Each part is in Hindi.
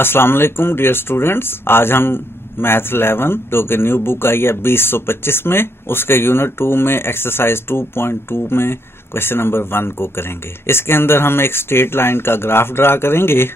अस्सलाम वालेकुम डियर स्टूडेंट्स, आज हम मैथ 11 जो कि न्यू बुक आई है 2025 में, उसके यूनिट 2 में एक्सरसाइज 2.2 में क्वेश्चन नंबर 1 को करेंगे। इसके अंदर हम एक स्ट्रेट लाइन का ग्राफ ड्रा करेंगे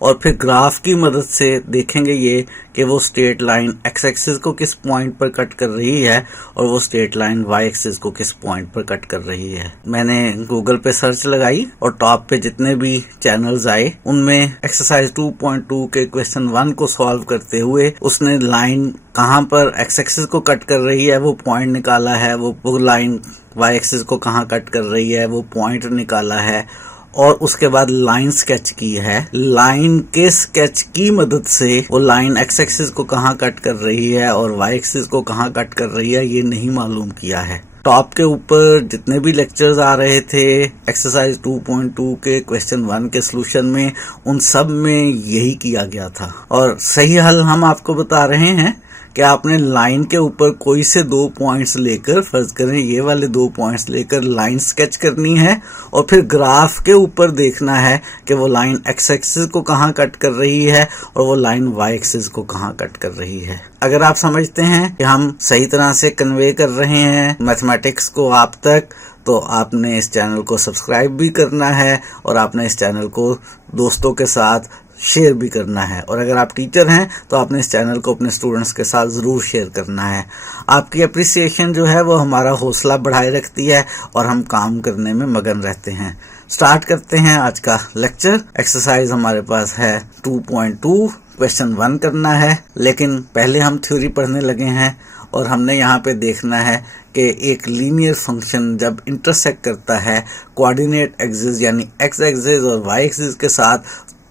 और फिर ग्राफ की मदद से देखेंगे ये कि वो स्ट्रेट लाइन एक्स एक्सिस को किस पॉइंट पर कट कर रही है और वो स्ट्रेट लाइन वाई एक्सिस को किस पॉइंट पर कट कर रही है। मैंने गूगल पे सर्च लगाई और टॉप पे जितने भी चैनल्स आए उनमें एक्सरसाइज 2.2 के क्वेश्चन 1 को सॉल्व करते हुए उसने लाइन कहाँ पर एक्स एक्सिस को कट कर रही है वो पॉइंट निकाला है, वो लाइन वाई एक्सिस को कहाँ कट कर रही है वो पॉइंट निकाला है और उसके बाद लाइन स्केच की है। लाइन के स्केच की मदद से वो लाइन एक्स एक्सिस को कहाँ कट कर रही है और वाई एक्सिस को कहाँ कट कर रही है ये नहीं मालूम किया है। टॉप के ऊपर जितने भी लेक्चर्स आ रहे थे एक्सरसाइज 2.2 के क्वेश्चन 1 के सॉल्यूशन में, उन सब में यही किया गया था और सही हल हम आपको बता रहे हैं कि आपने लाइन के ऊपर कोई से 2 पॉइंट्स लेकर, फर्ज करें ये वाले 2 पॉइंट्स लेकर लाइन स्केच करनी है और फिर ग्राफ के ऊपर देखना है कि वो लाइन एक्स एक्सिस को कहाँ कट कर रही है और वो लाइन वाई एक्सिस को कहाँ कट कर रही है। अगर आप समझते हैं कि हम सही तरह से कन्वे कर रहे हैं मैथमेटिक्स को आप तक, तो आपने इस चैनल को सब्सक्राइब भी करना है और आपने इस चैनल को दोस्तों के साथ शेयर भी करना है। और अगर आप टीचर हैं तो आपने इस चैनल को अपने स्टूडेंट्स के साथ ज़रूर शेयर करना है। आपकी अप्रिसिएशन जो है वो हमारा हौसला बढ़ाए रखती है और हम काम करने में मगन रहते हैं। स्टार्ट करते हैं आज का लेक्चर। एक्सरसाइज हमारे पास है 2.2, क्वेश्चन 1 करना है, लेकिन पहले हम थ्योरी पढ़ने लगे हैं और हमने यहाँ पे देखना है कि एक लीनियर फंक्शन जब इंटरसेक्ट करता है कोऑर्डिनेट एक्सिस यानी एक्स एक्सिस और वाई एक्सिस के साथ,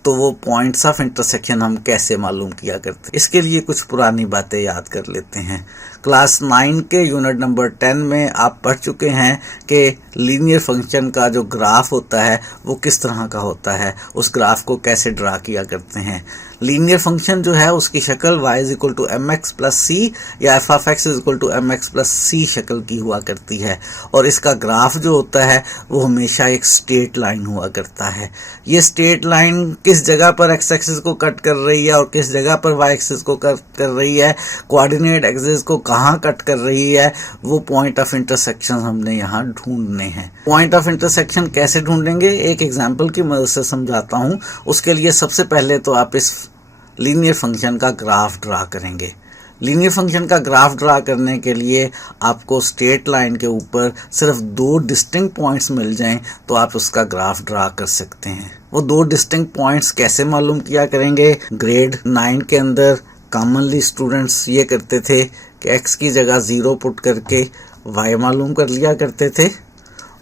तो वो पॉइंट्स ऑफ इंटरसेक्शन हम कैसे मालूम किया करते हैं। इसके लिए कुछ पुरानी बातें याद कर लेते हैं। क्लास 9 के यूनिट नंबर 10 में आप पढ़ चुके हैं कि लीनियर फंक्शन का जो ग्राफ होता है वो किस तरह का होता है, उस ग्राफ को कैसे ड्रा किया करते हैं। लीनियर फंक्शन जो है उसकी शक्ल y = mx + c या f(x) = mx + c शक्ल की हुआ करती है और इसका ग्राफ जो होता है वो हमेशा एक स्ट्रेट लाइन हुआ करता है। ये स्ट्रेट लाइन किस जगह पर x एक्सिस को कट कर रही है और किस जगह पर y एक्सिस को कट कर रही है, कोऑर्डिनेट एक्सिस को कहाँ कट कर रही है, वो पॉइंट ऑफ इंटरसेक्शन हमने यहाँ ढूंढने हैं। पॉइंट ऑफ इंटरसेक्शन कैसे ढूंढेंगे एक एग्जाम्पल की मदद से समझाता हूँ। उसके लिए सबसे पहले तो आप इस लीनियर फंक्शन का ग्राफ ड्रा करेंगे। लीनियर फंक्शन का ग्राफ ड्रा करने के लिए आपको स्ट्रेट लाइन के ऊपर सिर्फ 2 डिस्टिंक्ट पॉइंट्स मिल जाएं तो आप उसका ग्राफ ड्रा कर सकते हैं। वो 2 डिस्टिंक्ट पॉइंट्स कैसे मालूम किया करेंगे? ग्रेड 9 के अंदर कॉमनली स्टूडेंट्स ये करते थे कि x की जगह 0 पुट करके y मालूम कर लिया करते थे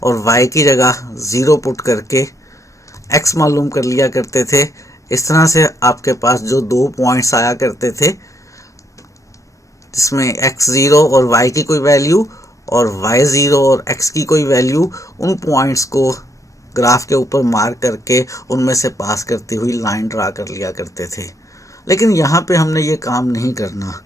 और y की जगह 0 पुट करके x मालूम कर लिया करते थे। इस तरह से आपके पास जो 2 पॉइंट्स आया करते थे जिसमें x0 और y की कोई वैल्यू और y0 और x की कोई वैल्यू, उन पॉइंट्स को ग्राफ के ऊपर मार्क करके उनमें से पास करती हुई लाइन ड्रा कर लिया करते थे। लेकिन यहाँ पे हमने ये काम नहीं करना।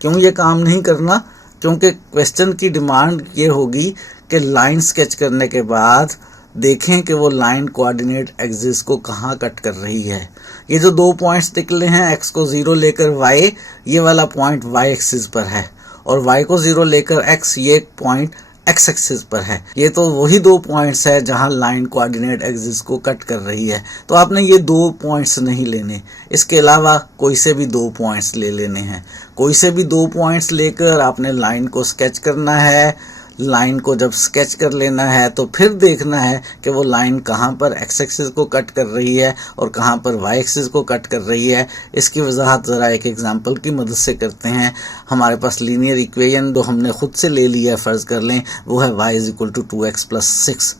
क्यों ये काम नहीं करना? क्योंकि क्वेश्चन की डिमांड ये होगी कि लाइन स्केच करने के बाद देखें कि वो लाइन कोऑर्डिनेट एक्सिस को कहाँ कट कर रही है। ये जो 2 पॉइंट्स निकले हैं, x को 0 लेकर y, ये वाला पॉइंट y एक्सिस पर है और y को 0 लेकर x, ये पॉइंट x एक्सिस पर है। ये तो वही 2 पॉइंट्स है जहां लाइन कोऑर्डिनेट एक्सिस को कट कर रही है। तो आपने ये 2 पॉइंट्स नहीं लेने, इसके अलावा कोई से भी 2 पॉइंट्स ले लेने हैं। कोई से भी 2 पॉइंट्स लेकर आपने लाइन को स्केच करना है। लाइन को जब स्केच कर लेना है तो फिर देखना है कि वो लाइन कहाँ पर एक्स एक्सिस को कट कर रही है और कहाँ पर वाई एक्सिस को कट कर रही है। इसकी वजाहत ज़रा एक एग्जांपल की मदद से करते हैं। हमारे पास लीनियर इक्वेशन जो हमने खुद से ले लिया है, फ़र्ज़ कर लें, वो है y = 2x + 6।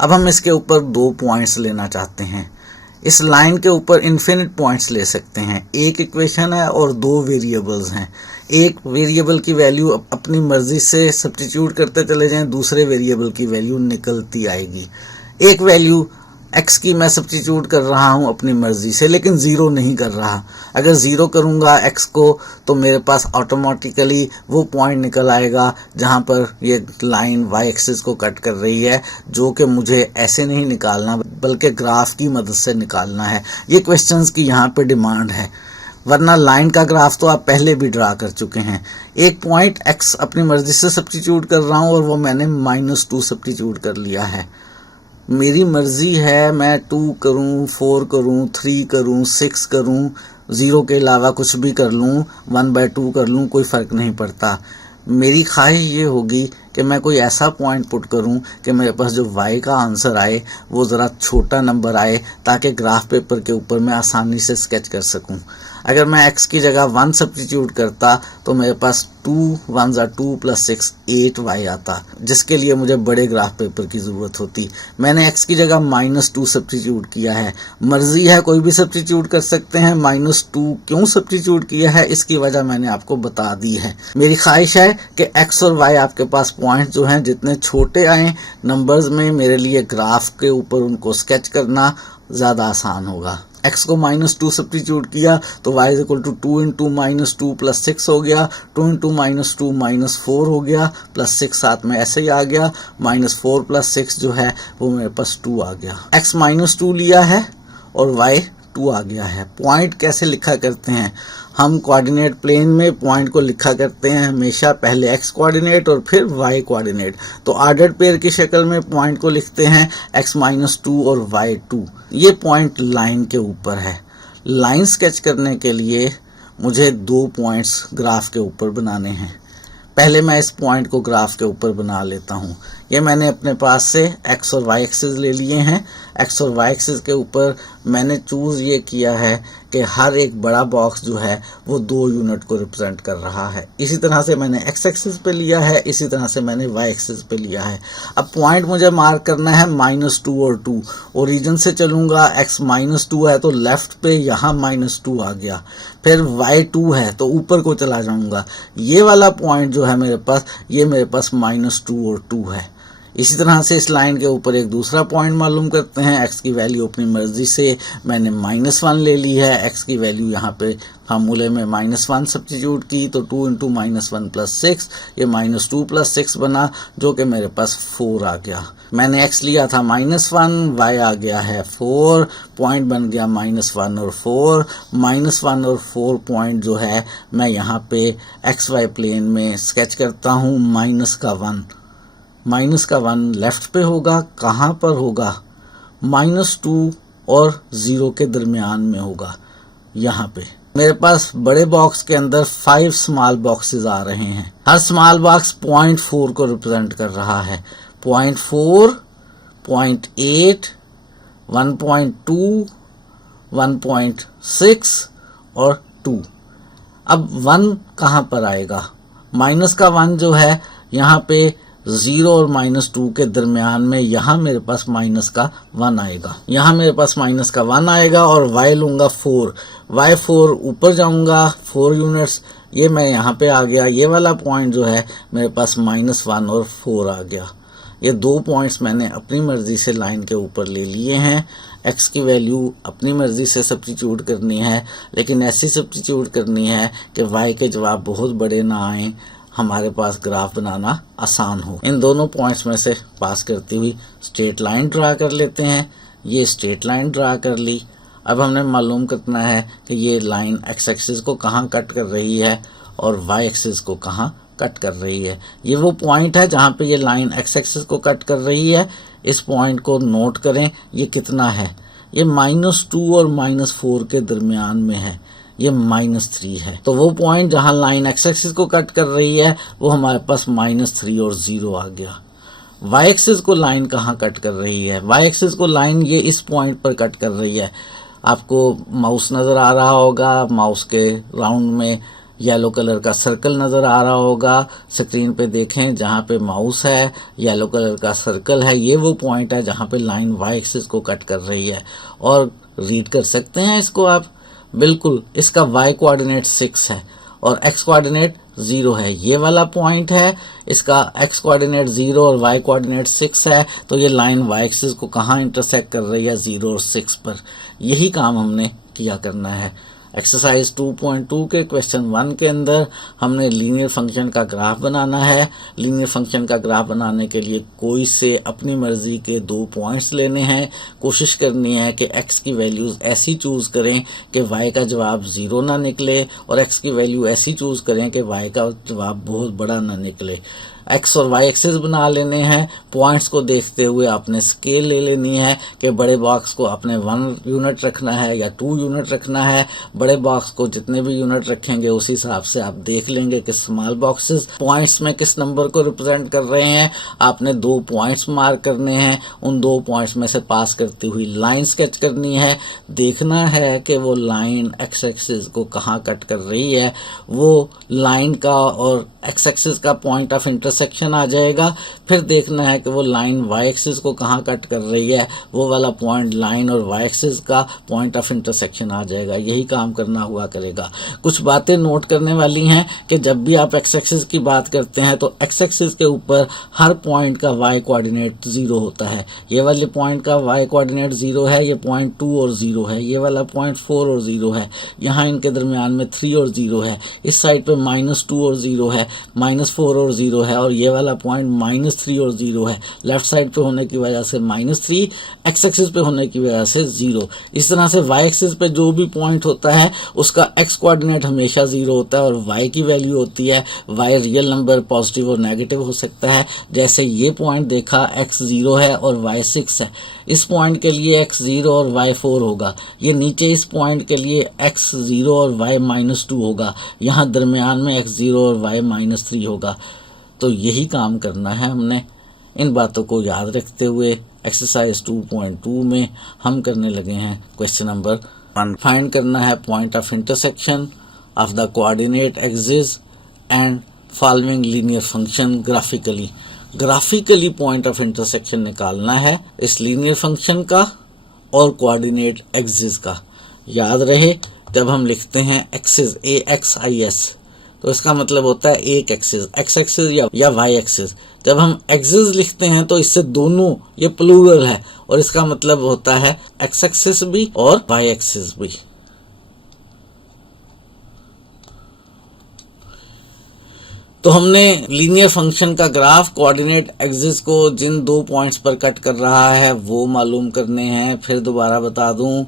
अब हम इसके ऊपर 2 पॉइंट्स लेना चाहते हैं। इस लाइन के ऊपर इन्फिनिट पॉइंट्स ले सकते हैं। एक इक्वेशन है और 2 वेरिएबल्स हैं। एक वेरिएबल की वैल्यू अपनी मर्जी से सब्स्टिट्यूट करते चले जाएं, दूसरे वेरिएबल की वैल्यू निकलती आएगी। एक वैल्यू एक्स की मैं सब्स्टिट्यूट कर रहा हूँ अपनी मर्जी से, लेकिन ज़ीरो नहीं कर रहा। अगर ज़ीरो करूँगा एक्स को तो मेरे पास ऑटोमेटिकली वो पॉइंट निकल आएगा जहाँ पर ये लाइन वाई एक्सिस को कट कर रही है, जो कि मुझे ऐसे नहीं निकालना बल्कि ग्राफ की मदद से निकालना है। ये क्वेश्चंस की यहाँ पे डिमांड है, वरना लाइन का ग्राफ तो आप पहले भी ड्रा कर चुके हैं। एक पॉइंट एक्स अपनी मर्जी से सब्स्टिट्यूट कर रहा हूँ और वो मैंने -2 सब्स्टिट्यूट कर लिया है। मेरी मर्जी है मैं 2 करूँ, 4 करूँ, 3 करूँ, 6 करूँ, 0 के अलावा कुछ भी कर लूँ, 1/2 कर लूँ, कोई फ़र्क नहीं पड़ता। मेरी ख्वाहिश ये होगी कि मैं कोई ऐसा पॉइंट पुट करूं कि मेरे पास जो y का आंसर आए वो ज़रा छोटा नंबर आए, ताकि ग्राफ पेपर के ऊपर मैं आसानी से स्केच कर सकूं। अगर मैं x की जगह 1 सब्स्टिट्यूट करता तो मेरे पास 2 1 2 + 6 8y आता, जिसके लिए मुझे बड़े ग्राफ पेपर की ज़रूरत होती। मैंने x की जगह -2 सब्स्टिट्यूट किया है। मर्जी है, कोई भी सब्स्टिट्यूट कर सकते हैं। -2 क्यों सब्स्टिट्यूट किया है इसकी वजह मैंने आपको बता दी है। मेरी ख्वाहिश है कि x और y आपके पास पॉइंट जो हैं जितने छोटे आए नंबर्स में, मेरे लिए ग्राफ के ऊपर उनको स्केच करना ज़्यादा आसान होगा। x को -2 सब्स्टिट्यूट किया तो y = 2 × -2 + 6 हो गया, 2 × -2 -4 हो गया, +6 साथ में ऐसे ही आ गया, -4 + 6 जो है वो मेरे पास 2 आ गया। x -2 लिया है और y 2 आ गया है। पॉइंट कैसे लिखा करते हैं हम? कोऑर्डिनेट प्लेन में पॉइंट को लिखा करते हैं हमेशा पहले x कोऑर्डिनेट और फिर y कोऑर्डिनेट। तो ऑर्डर्ड पेयर की शक्ल में पॉइंट को लिखते हैं x -2 और y 2। ये पॉइंट लाइन के ऊपर है। लाइन स्केच करने के लिए मुझे 2 पॉइंट्स ग्राफ के ऊपर बनाने हैं। पहले मैं इस पॉइंट को ग्राफ के ऊपर बना लेता हूँ। ये मैंने अपने पास से x और y एक्सिस ले लिए हैं। x और y एक्सिस के ऊपर मैंने चूज़ ये किया है कि हर एक बड़ा बॉक्स जो है वो 2 यूनिट को रिप्रेजेंट कर रहा है। इसी तरह से मैंने x एक्सिस पे लिया है, इसी तरह से मैंने y एक्सिस पे लिया है। अब पॉइंट मुझे मार्क करना है -2 और 2। ओरिजिन से चलूँगा, x -2 है तो लेफ़्ट पे यहाँ -2 आ गया, फिर y 2 है तो ऊपर को चला जाऊँगा। ये वाला पॉइंट जो है मेरे पास, ये मेरे पास -2 और 2 है। इसी तरह से इस लाइन के ऊपर एक दूसरा पॉइंट मालूम करते हैं। x की वैल्यू अपनी मर्जी से मैंने -1 ले ली है। x की वैल्यू यहाँ पे फार्मूले में -1 सब्स्टिट्यूट की तो 2 × -1 + 6, ये -2 + 6 बना, जो कि मेरे पास 4 आ गया। मैंने x लिया था -1, y आ गया है 4, पॉइंट बन गया -1 और 4। -1 और 4 पॉइंट जो है मैं यहाँ पे XY प्लेन में स्केच करता हूँ। माइनस का 1 लेफ्ट पे होगा, कहाँ पर होगा? -2 और 0 के दरमियान में होगा। यहाँ पे मेरे पास बड़े बॉक्स के अंदर 5 स्मॉल बॉक्सेस आ रहे हैं। हर स्मॉल बॉक्स 0.4 को रिप्रेजेंट कर रहा है। 0.4, 0.8, 1.2, 1.6 और 2। अब 1 कहाँ पर आएगा? -1 जो है यहाँ पे 0 और -2 के दरमियान में, यहाँ मेरे पास -1 आएगा। यहाँ मेरे पास -1 आएगा और y लूँगा 4। y 4 ऊपर जाऊँगा 4 यूनिट्स, ये मैं यहाँ पे आ गया। ये वाला पॉइंट जो है मेरे पास -1 और 4 आ गया। ये 2 पॉइंट्स मैंने अपनी मर्ज़ी से लाइन के ऊपर ले लिए हैं। x की वैल्यू अपनी मर्ज़ी से सब्स्टिट्यूट करनी है, लेकिन ऐसी सब्स्टिट्यूट करनी है कि y के जवाब बहुत बड़े ना आएँ, हमारे पास ग्राफ बनाना आसान हो। इन दोनों पॉइंट्स में से पास करती हुई स्ट्रेट लाइन ड्रा कर लेते हैं। ये स्ट्रेट लाइन ड्रा कर ली। अब हमने मालूम करना है कि ये लाइन x एक्सिस को कहाँ कट कर रही है और y एक्सिस को कहाँ कट कर रही है। ये वो पॉइंट है जहाँ पे ये लाइन x एक्सिस को कट कर रही है। इस पॉइंट को नोट करें, ये कितना है? ये -2 और -4 के दरमियान में है। ये -3 है। तो वो पॉइंट जहाँ लाइन x एक्सिस को कट कर रही है वो हमारे पास -3 और 0 आ गया। y एक्सिस को लाइन कहाँ कट कर रही है? y एक्सिस को लाइन ये इस पॉइंट पर कट कर रही है। आपको माउस नज़र आ रहा होगा, माउस के राउंड में येलो कलर का सर्कल नज़र आ रहा होगा। स्क्रीन पे देखें, जहाँ पे माउस है येलो कलर का सर्कल है, ये वो पॉइंट है जहाँ पे लाइन y एक्सिस को कट कर रही है। और रीड कर सकते हैं इसको आप, बिल्कुल। इसका y कोऑर्डिनेट 6 है और x कोऑर्डिनेट 0 है, ये वाला पॉइंट है, इसका x कोऑर्डिनेट 0 और y कोऑर्डिनेट 6 है, तो ये लाइन y एक्सिस को कहाँ इंटरसेक्ट कर रही है, 0 और 6 पर। यही काम हमने किया करना है। एक्सरसाइज 2.2 के क्वेश्चन 1 के अंदर हमने लीनियर फंक्शन का ग्राफ बनाना है। लीनियर फंक्शन का ग्राफ बनाने के लिए कोई से अपनी मर्जी के 2 पॉइंट्स लेने हैं। कोशिश करनी है कि x की वैल्यूज़ ऐसी चूज़ करें कि y का जवाब 0 ना निकले, और x की वैल्यू ऐसी चूज़ करें कि y का जवाब बहुत बड़ा ना निकले। x और y एक्सिस बना लेने हैं। पॉइंट्स को देखते हुए आपने स्केल ले लेनी है कि बड़े बॉक्स को आपने 1 यूनिट रखना है या 2 यूनिट रखना है। बड़े बॉक्स को जितने भी यूनिट रखेंगे उस हिसाब से आप देख लेंगे कि स्मॉल बॉक्सेस पॉइंट्स में किस नंबर को रिप्रेजेंट कर रहे हैं। आपने 2 पॉइंट्स मार्क करने हैं, उन 2 पॉइंट्स में से पास करती हुई लाइन स्केच करनी है। देखना है कि वो लाइन एक्स एक्सिस को कहाँ कट कर रही है। वो लाइन का और एक्स एक्सिस का पॉइंट ऑफ इंटरसेक्शन आ जाएगा। फिर देखना है कि वो लाइन वाई एक्सिस को कहाँ कट कर रही है, वो वाला पॉइंट लाइन और वाई एक्सिस का पॉइंट ऑफ इंटरसेक्शन आ जाएगा। यही काम करना हुआ करेगा। कुछ बातें नोट करने वाली हैं कि जब भी आप एक्स एक्सिस की बात करते हैं तो एक्स एक्सिस के ऊपर हर पॉइंट का वाई कोऑर्डिनेट 0 होता है। ये वाले पॉइंट का वाई कोऑर्डिनेट 0 है, ये पॉइंट 2 और 0 है, ये वाला पॉइंट 4 और 0 है, यहाँ इनके दरमियान में 3 और 0 है, इस साइड पे -2 और 0 है, -4 और 0 है, और ये वाला पॉइंट -3 और 0 है। लेफ्ट साइड पे होने की वजह से -3, एक्स एक्सिस पे होने की वजह से 0। इस तरह से वाई एक्सिस पे जो भी पॉइंट होता है उसका एक्स कोऑर्डिनेट हमेशा 0 होता है और वाई की वैल्यू होती है, वाई रियल नंबर पॉजिटिव और नेगेटिव हो सकता है। जैसे ये पॉइंट देखा, एक्स 0 है और वाई 6 है, इस पॉइंट के लिए एक्स 0 और वाई 4 होगा। ये नीचे इस पॉइंट के लिए एक्स 0 और वाई -2 होगा, यहाँ दरमियान में एक्स 0 और वाई -3 होगा। तो यही काम करना है हमने। इन बातों को याद रखते हुए एक्सरसाइज 2.2 में हम करने लगे हैं क्वेश्चन नंबर 1। फाइंड करना है point of intersection of the coordinate axis and following linear function graphically. Graphically point of intersection निकालना है इस लीनियर फंक्शन का और कोऑर्डिनेट एक्सिस का। याद रहे, जब हम लिखते हैं एक्सिस AXIS तो इसका मतलब होता है एक एक्सिस, एक्स एक्सिस या वाई एक्सिस। जब हम एक्सिस लिखते हैं तो इससे दोनों, ये प्लूरल है और इसका मतलब होता है एक्स एक्सिस भी और वाई एक्सिस भी। तो हमने लीनियर फंक्शन का ग्राफ कोऑर्डिनेट एक्सिस को जिन 2 पॉइंट्स पर कट कर रहा है वो मालूम करने हैं। फिर दोबारा बता दूं,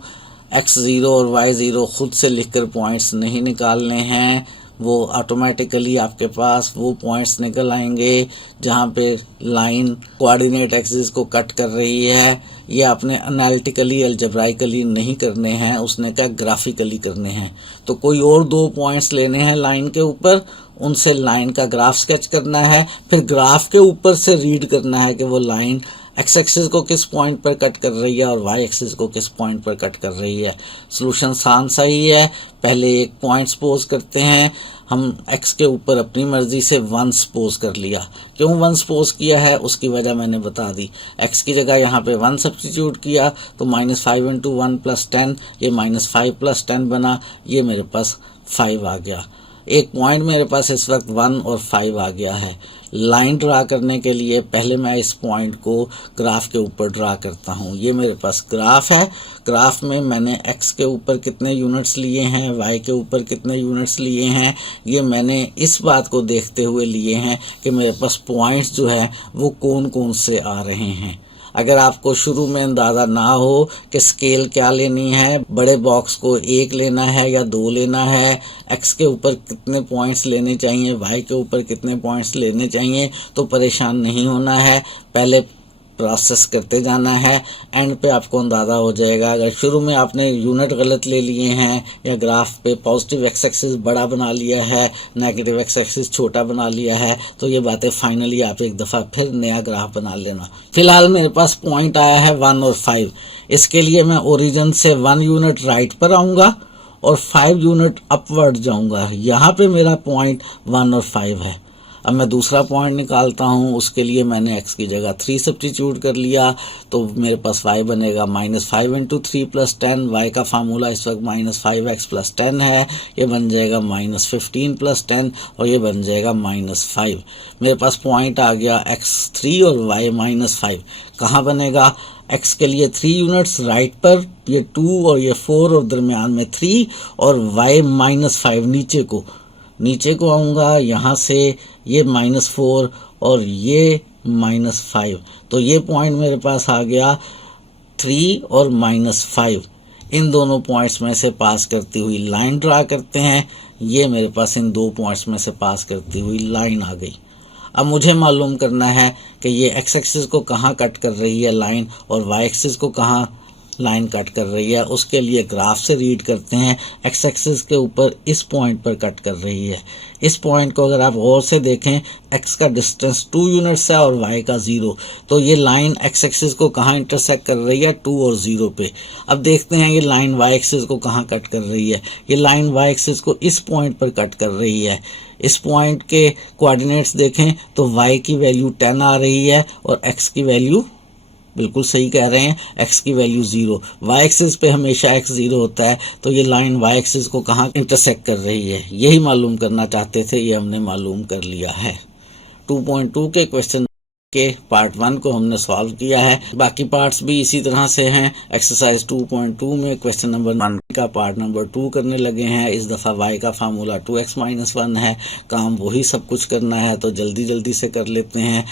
x0 और y0 खुद से लिखकर पॉइंट्स नहीं निकालने हैं, वो ऑटोमेटिकली आपके पास वो पॉइंट्स निकल आएंगे जहाँ पे लाइन कोऑर्डिनेट एक्सिस को कट कर रही है। ये आपने एनालिटिकली अलजेब्राइकली नहीं करने हैं, उसने कहा ग्राफिकली करने हैं। तो कोई और 2 पॉइंट्स लेने हैं लाइन के ऊपर, उनसे लाइन का ग्राफ स्केच करना है। फिर ग्राफ के ऊपर से रीड करना है कि वो लाइन एक्स एक्सिस को किस पॉइंट पर कट कर रही है और वाई एक्सिस को किस पॉइंट पर कट कर रही है। सॉल्यूशन आसान सा ही है। पहले एक पॉइंट सपोज करते हैं, हम x के ऊपर अपनी मर्जी से 1 सपोज कर लिया। क्यों 1 सपोज किया है उसकी वजह मैंने बता दी। x की जगह यहाँ पे 1 सब्स्टिट्यूट किया तो -5 × 1 + 10, ये -5 + 10 बना, ये मेरे पास 5 आ गया। एक पॉइंट मेरे पास इस वक्त 1 और 5 आ गया है। लाइन ड्रा करने के लिए पहले मैं इस पॉइंट को ग्राफ के ऊपर ड्रा करता हूँ। ये मेरे पास ग्राफ है। ग्राफ में मैंने x के ऊपर कितने यूनिट्स लिए हैं, y के ऊपर कितने यूनिट्स लिए हैं, ये मैंने इस बात को देखते हुए लिए हैं कि मेरे पास पॉइंट्स जो है वो कौन कौन से आ रहे हैं। अगर आपको शुरू में अंदाज़ा ना हो कि स्केल क्या लेनी है, बड़े बॉक्स को 1 लेना है या 2 लेना है, x के ऊपर कितने पॉइंट्स लेने चाहिए, y के ऊपर कितने पॉइंट्स लेने चाहिए, तो परेशान नहीं होना है। पहले प्रोसेस करते जाना है, एंड पे आपको अंदाज़ा हो जाएगा। अगर शुरू में आपने यूनिट गलत ले लिए हैं या ग्राफ पे पॉजिटिव एक्स एक्सिस बड़ा बना लिया है, नेगेटिव एक्स एक्सिस छोटा बना लिया है, तो ये बातें फाइनली आप एक दफ़ा फिर नया ग्राफ बना लेना। फिलहाल मेरे पास पॉइंट आया है 1 और 5। इसके लिए मैं ओरिजिन से 1 यूनिट राइट पर आऊँगा और 5 यूनिट अपवर्ड जाऊँगा। यहाँ पे मेरा पॉइंट 1 और 5 है। अब मैं दूसरा पॉइंट निकालता हूँ, उसके लिए मैंने x की जगह 3 सब्स्टिट्यूट कर लिया, तो मेरे पास y बनेगा -5 × 3 + 10। y का फार्मूला इस वक्त -5x + 10 है, ये बन जाएगा -15 + 10 और ये बन जाएगा -5। मेरे पास पॉइंट आ गया x3 और y -5। कहाँ बनेगा? x के लिए 3 यूनिट्स राइट पर, ये 2 और ये 4 और दरमियान में 3, और y -5 नीचे को आऊँगा, यहाँ से ये -4 और ये -5, तो ये पॉइंट मेरे पास आ गया 3 और -5। इन दोनों पॉइंट्स में से पास करती हुई लाइन ड्रा करते हैं। ये मेरे पास इन दो पॉइंट्स में से पास करती हुई लाइन आ गई। अब मुझे मालूम करना है कि ये x एक्सिस को कहाँ कट कर रही है लाइन और y एक्सिस को कहाँ लाइन कट कर रही है। उसके लिए ग्राफ से रीड करते हैं, x एक्सिस के ऊपर इस पॉइंट पर कट कर रही है। इस पॉइंट को अगर आप गौर से देखें, x का डिस्टेंस 2 यूनिट्स है और y का 0, तो ये लाइन x एक्सिस को कहाँ इंटरसेक्ट कर रही है? 2 और 0 पे। अब देखते हैं ये लाइन y एक्सिस को कहाँ कट कर रही है। ये लाइन y एक्सिस को इस पॉइंट पर कट कर रही है। इस पॉइंट के कोऑर्डिनेट्स देखें तो y की वैल्यू 10 आ रही है और x की वैल्यू, बिल्कुल सही कह रहे हैं, x की वैल्यू 0। y एक्सिस पे हमेशा x 0 होता है, तो ये लाइन y एक्सिस को कहाँ इंटरसेक्ट कर रही है, यही मालूम करना चाहते थे, ये हमने मालूम कर लिया है। 2.2 के क्वेश्चन के पार्ट 1 को हमने सॉल्व किया है। बाकी पार्ट्स भी इसी तरह से हैं। एक्सरसाइज 2.2 में क्वेश्चन नंबर 1 का पार्ट नंबर 2 करने लगे हैं। इस दफ़ा y का फार्मूला 2x - 1 है, काम वही सब कुछ करना है, तो जल्दी जल्दी से कर लेते हैं।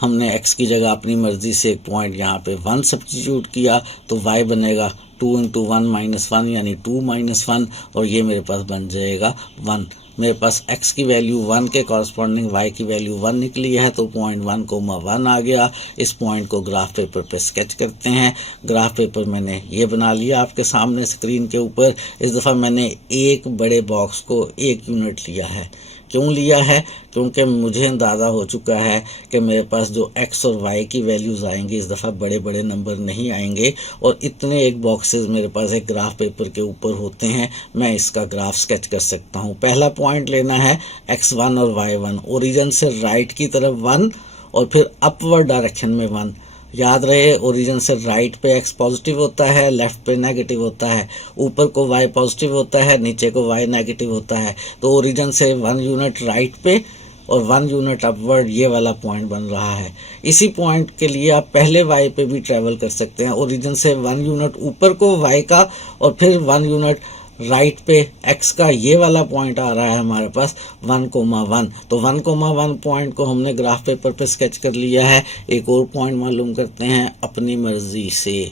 हमने x की जगह अपनी मर्ज़ी से एक पॉइंट यहाँ पे 1 सब्स्टिट्यूट किया, तो y बनेगा 2 × 1 - 1 यानी 2 - 1, और ये मेरे पास बन जाएगा 1। मेरे पास x की वैल्यू 1 के कॉरस्पॉन्डिंग y की वैल्यू 1 निकली है, तो पॉइंट 1,1 आ गया। इस पॉइंट को ग्राफ पेपर पे स्केच करते हैं। ग्राफ पेपर मैंने ये बना लिया आपके सामने स्क्रीन के ऊपर। इस दफ़ा मैंने एक बड़े बॉक्स को 1 यूनिट लिया है। क्यों लिया है? क्योंकि मुझे अंदाज़ा हो चुका है कि मेरे पास जो x और y की वैल्यूज़ आएंगी इस दफ़ा बड़े बड़े नंबर नहीं आएंगे, और इतने एक बॉक्सेस मेरे पास एक ग्राफ पेपर के ऊपर होते हैं। मैं इसका ग्राफ स्केच कर सकता हूँ। पहला पॉइंट लेना है x1 और y1, ओरिजिन से राइट की तरफ 1 और फिर अपवर्ड डायरेक्शन में 1। याद रहे, ओरिजिन से राइट पे x पॉजिटिव होता है, लेफ्ट पे नेगेटिव होता है, ऊपर को y पॉजिटिव होता है, नीचे को y नेगेटिव होता है। तो ओरिजिन से 1 यूनिट राइट पे और 1 यूनिट अपवर्ड, ये वाला पॉइंट बन रहा है। इसी पॉइंट के लिए आप पहले y पे भी ट्रेवल कर सकते हैं। ओरिजिन से 1 यूनिट ऊपर को y का और फिर 1 यूनिट राइट पे x का, ये वाला पॉइंट आ रहा है हमारे पास 1,1। तो 1,1 पॉइंट को हमने ग्राफ पेपर पे स्केच कर लिया है। एक और पॉइंट मालूम करते हैं अपनी मर्जी से।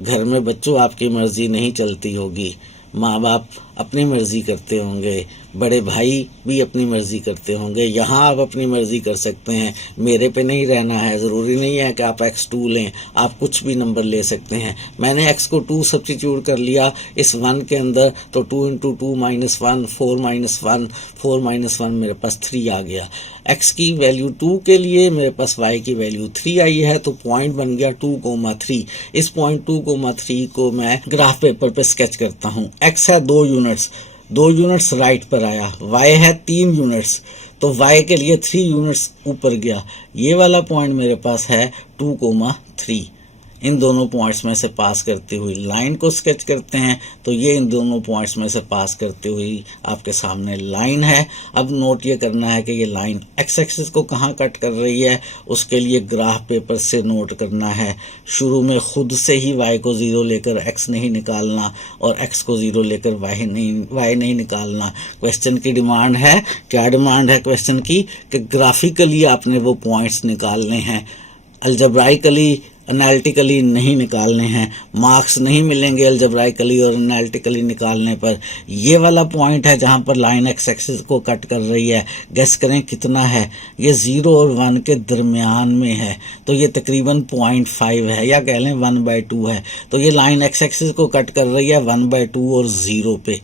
घर में बच्चों आपकी मर्जी नहीं चलती होगी, माँ बाप अपनी मर्जी करते होंगे, बड़े भाई भी अपनी मर्जी करते होंगे। यहाँ आप अपनी मर्जी कर सकते हैं, मेरे पे नहीं रहना है। ज़रूरी नहीं है कि आप x2 लें, आप कुछ भी नंबर ले सकते हैं। मैंने x को 2 सब्स्टिट्यूट कर लिया इस 1 के अंदर, तो 2 × 2 - 1, 4 - 1, 4 - 1 मेरे पास 3 आ गया। x की वैल्यू 2 के लिए मेरे पास y की वैल्यू 3 आई है, तो पॉइंट बन गया 2,3। इस पॉइंट 2,3 को मैं ग्राफ पेपर पे स्केच करता हूँ। x है 2 यूनिट्स राइट पर आया, y है 3 यूनिट्स, तो y के लिए 3 यूनिट्स ऊपर गया। ये वाला पॉइंट मेरे पास है 2,3। इन दोनों पॉइंट्स में से पास करती हुई लाइन को स्केच करते हैं, तो ये इन दोनों पॉइंट्स में से पास करती हुई आपके सामने लाइन है। अब नोट ये करना है कि ये लाइन x एक्सिस को कहाँ कट कर रही है, उसके लिए ग्राफ पेपर से नोट करना है। शुरू में खुद से ही y को 0 लेकर x नहीं निकालना और x को 0 लेकर y नहीं निकालना। क्वेश्चन की डिमांड है, क्या डिमांड है क्वेश्चन की, कि ग्राफिकली आपने वो पॉइंट्स निकालने हैं, अलजेब्राइकली एनालिटिकली नहीं निकालने हैं। मार्क्स नहीं मिलेंगे अलजेब्राइकली और एनालिटिकली निकालने पर। ये वाला पॉइंट है जहाँ पर लाइन x एक्सिस को कट कर रही है। गेस करें कितना है? ये 0 और 1 के दरमियान में है, तो ये तकरीबन 0.5 है, या कह लें 1/2 है। तो ये लाइन x एक्सिस को कट कर रही है 1/2 और 0 पे।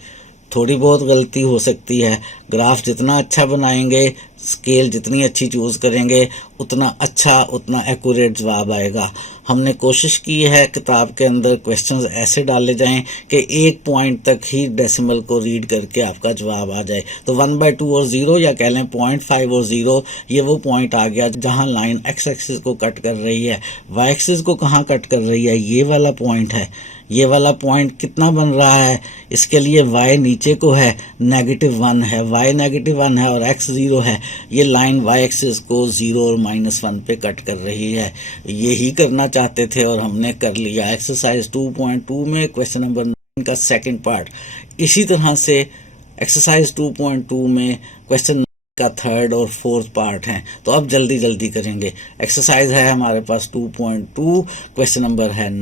थोड़ी बहुत गलती हो सकती है, ग्राफ जितना अच्छा बनाएंगे स्केल जितनी अच्छी चूज़ करेंगे उतना अच्छा, उतना एक्यूरेट जवाब आएगा। हमने कोशिश की है किताब के अंदर क्वेश्चंस ऐसे डाले जाएं कि एक पॉइंट तक ही डेसिमल को रीड करके आपका जवाब आ जाए। तो 1/2 और 0 या कह लें 0.5 और 0, ये वो पॉइंट आ गया जहां लाइन एक्स एक्सिस को कट कर रही है। वाई एक्सिस को कहाँ कट कर रही है? ये वाला पॉइंट है। ये वाला पॉइंट कितना बन रहा है? इसके लिए y नीचे को है, -1 है, y -1 है और x 0 है। ये लाइन y एक्सिस को 0 और -1 पे कट कर रही है। यही करना चाहते थे और हमने कर लिया। एक्सरसाइज 2.2 में क्वेश्चन नंबर 9 का सेकंड पार्ट। इसी तरह से एक्सरसाइज 2.2 में क्वेश्चन का थर्ड और फोर्थ पार्ट है। तो अब जल्दी जल्दी करेंगे। एक्सरसाइज है हमारे पास 2.2, क्वेश्चन नंबर है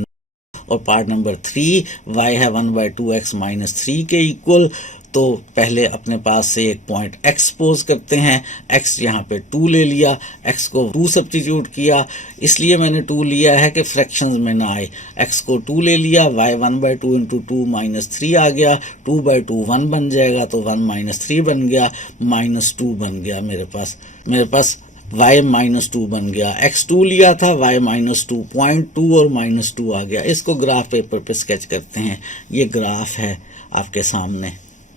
और पार्ट नंबर 3, y है 1/2x -3 के इक्वल। तो पहले अपने पास से एक पॉइंट x पोज करते हैं। x यहाँ पे 2 ले लिया, x को 2 सब्स्टिट्यूट किया, इसलिए मैंने 2 लिया है कि फ्रैक्शंस में ना आए। x को 2 ले लिया, y 1/2 × 2 -3 आ गया, 2/2 1 बन जाएगा, तो 1 - 3 बन गया, -2 बन गया मेरे पास y -2 बन गया। x 2 लिया था, y -2, 0.2 और -2 आ गया। इसको ग्राफ पेपर पे स्केच करते हैं। ये ग्राफ है आपके सामने।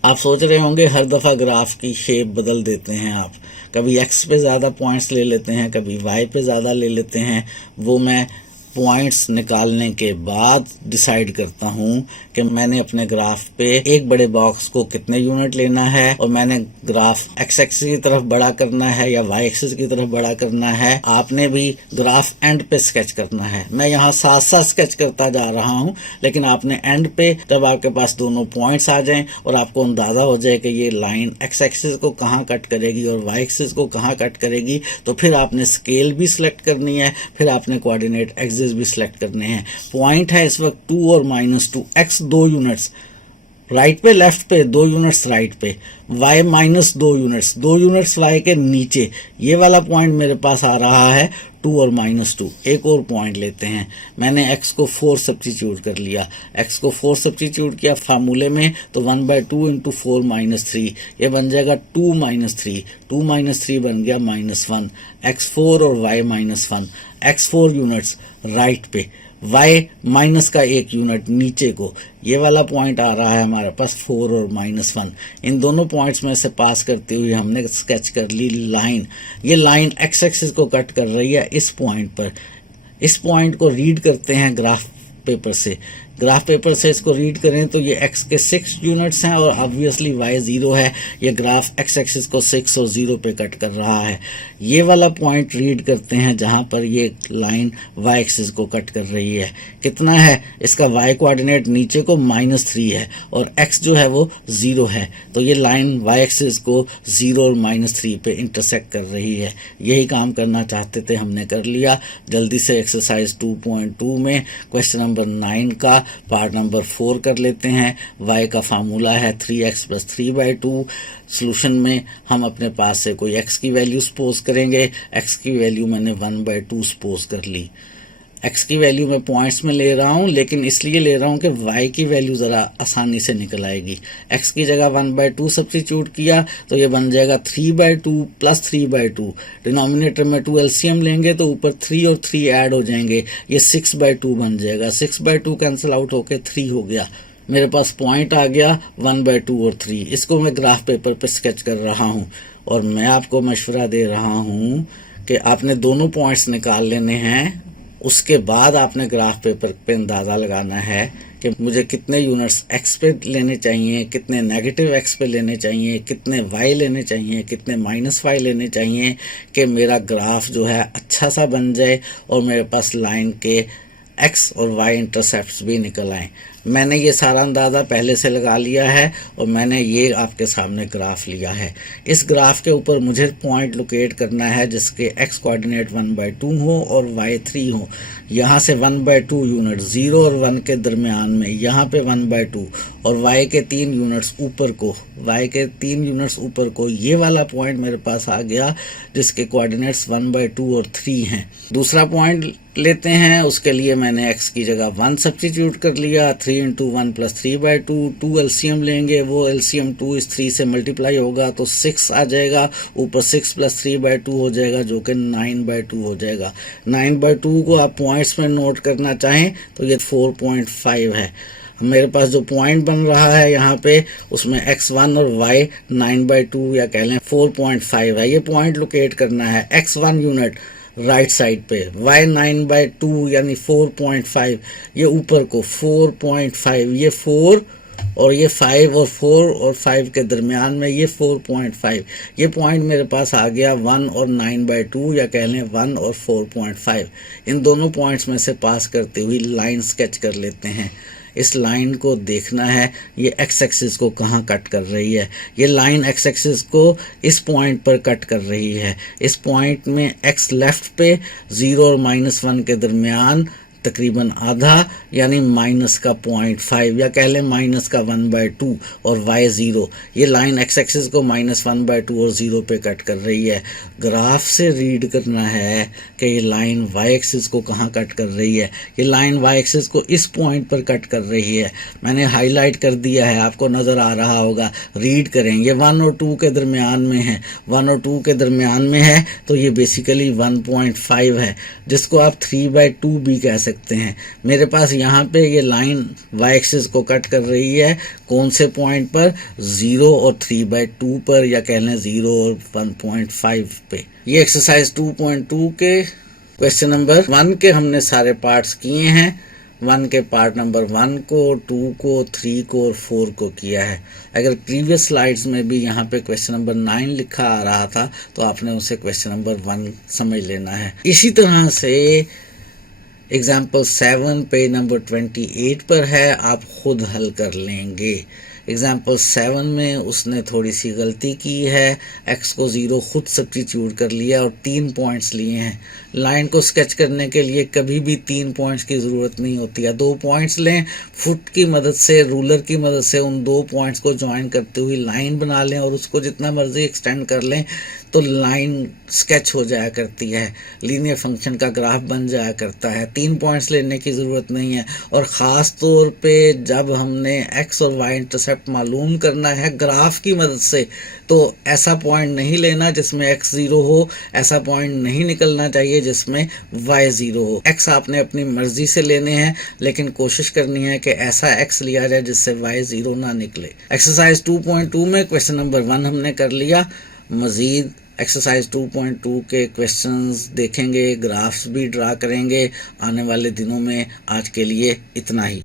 आप सोच रहे होंगे हर दफ़ा ग्राफ की शेप बदल देते हैं आप, कभी x पे ज़्यादा पॉइंट्स ले लेते हैं, कभी y पे ज़्यादा ले लेते हैं। वो मैं पॉइंट्स निकालने के बाद डिसाइड करता हूँ कि मैंने अपने ग्राफ पे एक बड़े बॉक्स को कितने यूनिट लेना है और मैंने ग्राफ एक्स एक्सिस की तरफ बड़ा करना है या वाई एक्सिस की तरफ बड़ा करना है। आपने भी ग्राफ एंड पे स्केच करना है। मैं यहाँ साथ साथ स्केच करता जा रहा हूँ, लेकिन आपने एंड पे जब आपके पास दोनों पॉइंट्स आ जाएं और आपको अंदाज़ा हो जाए कि ये लाइन एक्स एक्सिस को कहाँ कट करेगी और वाई एक्सिस को कहाँ कट करेगी, तो फिर आपने स्केल भी सिलेक्ट करनी है, फिर आपने कोऑर्डिनेट एक्सिस भी सिलेक्ट करने हैं। पॉइंट है इस वक्त 2 और -2, x 2 यूनिट्स राइट पे, लेफ्ट पे 2 यूनिट्स राइट पे, y -2 यूनिट्स, 2 यूनिट्स y के नीचे। ये वाला पॉइंट मेरे पास आ रहा है 2 और -2। एक और पॉइंट लेते हैं। मैंने x को 4 सब्स्टिट्यूट कर लिया, x को 4 सब्स्टिट्यूट किया फार्मूले में, तो 1/2 × 4 -3, ये बन जाएगा 2 -3, 2 -3 बन गया -1, x4 और y -1, x4 यूनिट्स राइट पे, y माइनस का 1 यूनिट नीचे को। ये वाला पॉइंट आ रहा है हमारे पास 4 और -1। इन दोनों पॉइंट्स में से पास करते हुए हमने स्केच कर ली लाइन। ये लाइन एक्स एक्सिस को कट कर रही है इस पॉइंट पर। इस पॉइंट को रीड करते हैं ग्राफ पेपर से। ग्राफ पेपर से इसको रीड करें तो ये x के 6 यूनिट्स हैं और ऑब्वियसली y 0 है। ये ग्राफ x एक्सिस को 6 और 0 पे कट कर रहा है। ये वाला पॉइंट रीड करते हैं जहां पर ये लाइन y एक्सिस को कट कर रही है। कितना है इसका? y कोऑर्डिनेट नीचे को -3 है और x जो है वो 0 है, तो ये लाइन y एक्सिस को 0 और -3 पे इंटरसेक्ट कर रही है। यही काम करना चाहते थे, हमने कर लिया। जल्दी से एक्सरसाइज 2.2 में क्वेश्चन नंबर 9 का पार्ट नंबर 4 कर लेते हैं। y का फार्मूला है 3x + 3/2। सॉल्यूशन में हम अपने पास से कोई x की वैल्यू सपोज करेंगे। x की वैल्यू मैंने 1/2 सपोज कर ली। x की वैल्यू मैं पॉइंट्स में ले रहा हूँ, लेकिन इसलिए ले रहा हूँ कि y की वैल्यू ज़रा आसानी से निकल आएगी। x की जगह 1/2 सब्स्टिट्यूट किया तो ये बन जाएगा 3/2 + 3/2। डिनोमिनेटर में 2 एलसीएम लेंगे तो ऊपर 3 और 3 ऐड हो जाएंगे, ये 6/2 बन जाएगा। 6/2 कैंसिल आउट होके 3 हो गया। मेरे पास पॉइंट आ गया 1/2 और 3। इसको मैं ग्राफ पेपर पे स्केच कर रहा हूँ और मैं आपको मशवरा दे रहा हूँ कि आपने दोनों पॉइंट्स निकाल लेने हैं। उसके बाद आपने ग्राफ पेपर पे अंदाज़ा लगाना है कि मुझे कितने यूनिट्स x पे लेने चाहिए, कितने नेगेटिव x पे लेने चाहिए, कितने y लेने चाहिए, कितने -y लेने चाहिए कि मेरा ग्राफ जो है अच्छा सा बन जाए और मेरे पास लाइन के x और y इंटरसेप्ट्स भी निकल आएँ। मैंने ये सारा अंदाज़ा पहले से लगा लिया है और मैंने ये आपके सामने ग्राफ लिया है। इस ग्राफ के ऊपर मुझे पॉइंट लोकेट करना है जिसके x कोऑर्डिनेट 1/2 हो और y 3 हो। यहाँ से 1/2 यूनिट 0 और 1 के दरमियान में, यहाँ पे 1/2 और y के 3 यूनिट्स ऊपर को, y के 3 यूनिट्स ऊपर को, ये वाला पॉइंट मेरे पास आ गया जिसके कोऑर्डिनेट्स 1/2 और 3 हैं। दूसरा पॉइंट लेते हैं। उसके लिए मैंने x की जगह 1 सब्स्टिट्यूट कर लिया। 3 इंटू 1 प्लस 3/2, 2 एलसीएम लेंगे, वो एलसीएम 2 इस 3 से मल्टीप्लाई होगा तो 6 आ जाएगा, ऊपर 6 प्लस 3/2 हो जाएगा जो कि 9/2 हो जाएगा। 9/2 को आप पॉइंट्स में नोट करना चाहें तो ये 4.5 है। मेरे पास जो पॉइंट बन रहा है यहाँ पे उसमें x1 और y 9/2 या कह लें 4.5 है। ये पॉइंट लोकेट करना है। x1 यूनिट राइट साइड पे, y 9/2 यानी 4.5, ये ऊपर को 4.5, ये 4 और ये 5 और 4 और 5 के दरमियान में ये 4.5, ये पॉइंट मेरे पास आ गया 1 और 9/2 या कह लें 1 और 4.5। इन दोनों पॉइंट्स में से पास करते हुए लाइन स्केच कर लेते हैं। इस लाइन को देखना है ये एक्स एक्सिस को कहाँ कट कर रही है। ये लाइन एक्स एक्सिस को इस पॉइंट पर कट कर रही है। इस पॉइंट में एक्स लेफ्ट पे 0 और -1 के दरमियान तकरीबन आधा यानी माइनस का 0.5 या कह लें माइनस का 1/2 और y 0। ये लाइन x एक्सिस को -1/2 और 0 पे कट कर रही है। ग्राफ से रीड करना है कि ये लाइन y एक्सिस को कहाँ कट कर रही है। ये लाइन y एक्सिस को इस पॉइंट पर कट कर रही है। मैंने हाईलाइट कर दिया है, आपको नज़र आ रहा होगा। रीड करें, ये 1 और 2 के दरमियान में है। 1 और 2 के दरमियान में है तो ये बेसिकली 1.5 है, जिसको आप 3/2 भी कह सकते हैं। मेरे पास यहाँ पे ये लाइन y एक्सिस को कट कर रही है। कौन से पॉइंट पर? 0 और 3/2 पर या कह लें 0 और 1.5 पे। ये एक्सरसाइज 2.2 के क्वेश्चन नंबर 1 के हमने सारे पार्ट्स किए हैं। 1 के पार्ट नंबर 1 को, 2 को, 3 को और 4 को किया है। अगर प्रीवियस स्लाइड्स में भी यहाँ पे क्वेश्चन नंबर 9 लिखा आ रहा था तो आपने उसे क्वेश्चन नंबर 1 समझ लेना है। इसी तरह से एग्जाम्पल 7 पेज नंबर 28 पर है, आप खुद हल कर लेंगे। एग्जाम्पल 7 में उसने थोड़ी सी गलती की है। x को 0 खुद सब्स्टिट्यूट कर लिया और 3 पॉइंट्स लिए हैं। लाइन को स्केच करने के लिए कभी भी 3 पॉइंट्स की ज़रूरत नहीं होती है। 2 पॉइंट्स लें, फुट की मदद से, रूलर की मदद से उन 2 पॉइंट्स को ज्वाइन करते हुए लाइन बना लें और उसको जितना मर्जी एक्सटेंड कर लें तो लाइन स्केच हो जाया करती है, लीनियर फंक्शन का ग्राफ बन जाया करता है। 3 पॉइंट्स लेने की ज़रूरत नहीं है। और ख़ास तौर पे जब हमने x और y इंटरसेप्ट मालूम करना है ग्राफ की मदद से, तो ऐसा पॉइंट नहीं लेना जिसमें x 0 हो, ऐसा पॉइंट नहीं निकलना चाहिए जिसमें y 0 हो। x आपने अपनी मर्जी से लेने हैं, लेकिन कोशिश करनी है कि ऐसा x लिया जाए जिससे y 0 ना निकले। एक्सरसाइज 2.2 में क्वेश्चन नंबर 1 हमने कर लिया। मज़ीद एक्सरसाइज 2.2 के क्वेश्चंस देखेंगे, ग्राफ्स भी ड्रा करेंगे आने वाले दिनों में। आज के लिए इतना ही।